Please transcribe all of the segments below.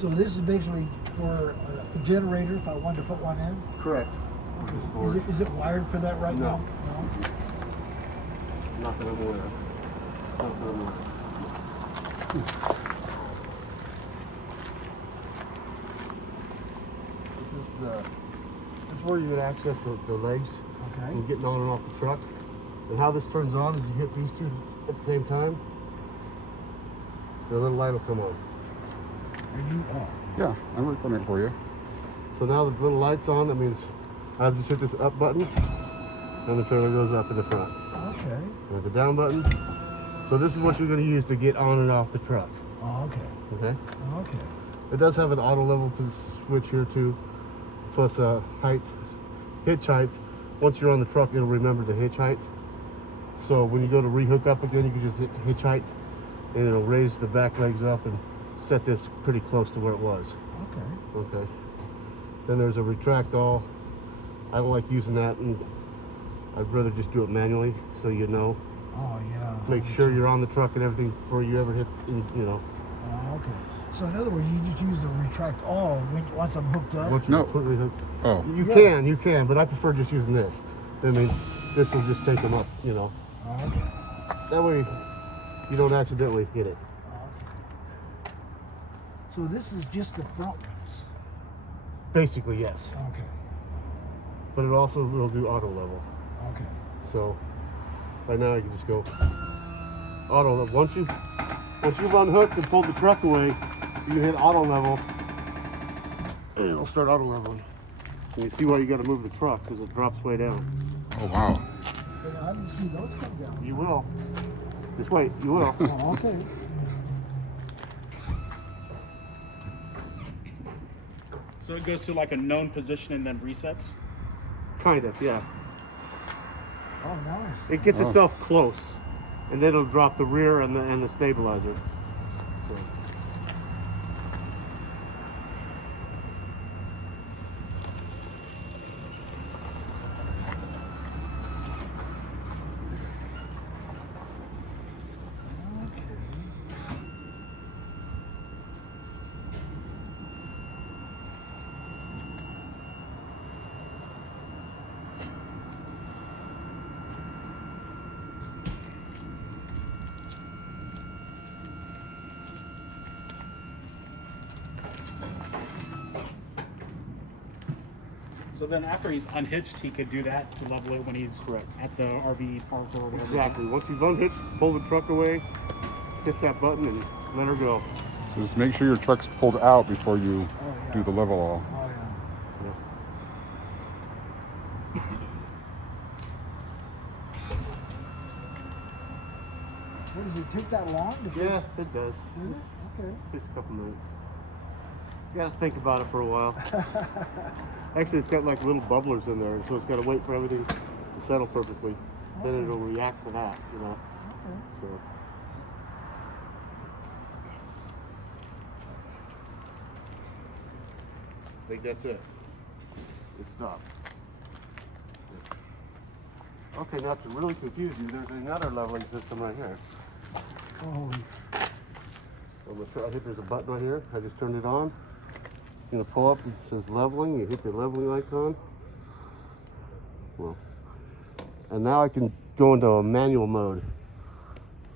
So this is basically for a generator if I wanted to put one in? Correct. Is it wired for that right No. now? No. Not that I'm aware of. Not that I'm aware of. This is where you would access the legs Okay. and getting on and off the truck. And how this turns on is you hit these two at the same time. The little light will come on. Are you? Oh. Yeah, I'm recording it for you. So now the little light's on. That means I just hit this up button, and the trailer goes up in the front. Okay. And hit the down button. So this is what you're going to use to get on and off the truck. Oh, okay. Okay. Okay. It does have an auto level switch here too, plus height, hitch height. Once you're on the truck, it'll remember the hitch height. So when you go to rehook up again, you can just hit hitch height, and it'll raise the back legs up and set this pretty close to where it was. Okay. Okay. Then there's a retract all. I don't like using that, and I'd rather just do it manually, so you know. Oh, yeah. Make sure you're on the truck and everything before you ever hit, you know. Oh, okay. So in other words, you just use the retract all once I'm hooked up? Once you're No. completely hooked. Oh, You can, but I prefer just using this. I mean, this will just take them up, you know. Oh, okay. That way you don't accidentally hit it. Oh, okay. So this is just the front ones? Basically, yes. Okay. But it also will do auto level. Okay. So right now you can just go auto level. Once you've unhooked and pulled the truck away, you can hit auto level and it'll start auto leveling. And you see why you got to move the truck because it drops way down. oh wow. But I didn't see those come down. You will. Just wait, you will. Oh, okay. So it goes to like a known position and then resets? Kind of, yeah. Oh, nice. It gets Oh. itself close, and then it'll drop the rear and the stabilizer. So. So then after he's unhitched, he could do that to level it when he's Correct. at the RV park or whatever. Exactly. Once you've unhitched, pull the truck away, hit that button, and let her go. So just make sure your truck's pulled out before you Oh, yeah. do the level all. Oh, yeah. What, does it take that long to Yeah, it does. do this? Okay. Takes a couple minutes. You gotta think about it for a while. Actually, it's got like little bubblers in there, so it's got to wait for everything to settle perfectly. Then it'll react to that, you know. Okay. So. I think that's it. It's stopped. Okay, now to really confuse you, there's another leveling system right here. Oh, I think there's a button right here. I just turned it on. You're gonna pull up, it says leveling. You hit the leveling icon. Well, and now I can go into a manual mode.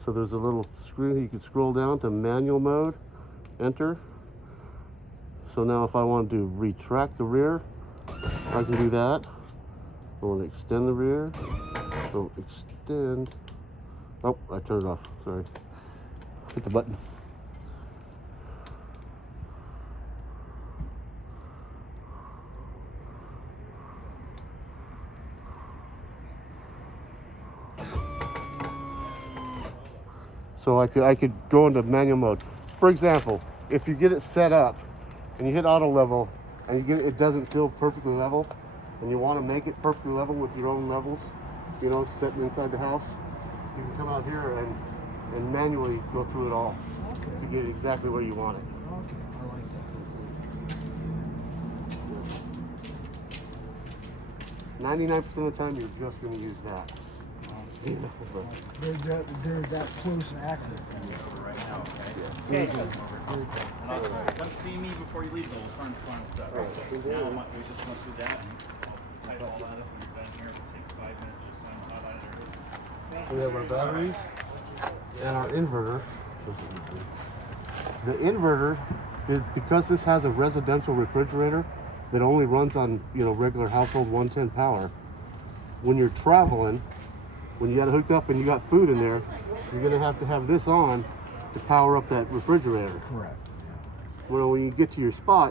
So there's a little screen you can scroll down to manual mode, enter. So now if I want to retract the rear, I can do that. I want to extend the rear. So extend. Oh, I turned it off. Sorry. Hit the button. So I could go into manual mode. For example, if you get it set up and you hit auto level and you get it doesn't feel perfectly level, and you want to make it perfectly level with your own levels, you know, sitting inside the house, you can come out here and manually go through it all okay. to get it exactly where you want it. Okay, I like that. 99% of the time, you're just going to use that. Okay. You know, but They're that close and accurate. Okay. Come see me before you leave though. We'll sign the fun stuff. Now we just went through that and type all that up. We've been here. It'll take 5 minutes. Just sign the highlighter. we have our batteries and our inverter. The inverter is because this has a residential refrigerator that only runs on, you know, regular household 110 power. When you're traveling, when you got it hooked up and you got food in there, you're gonna have to have this on to power up that refrigerator. Correct. Well, when you get to your spot,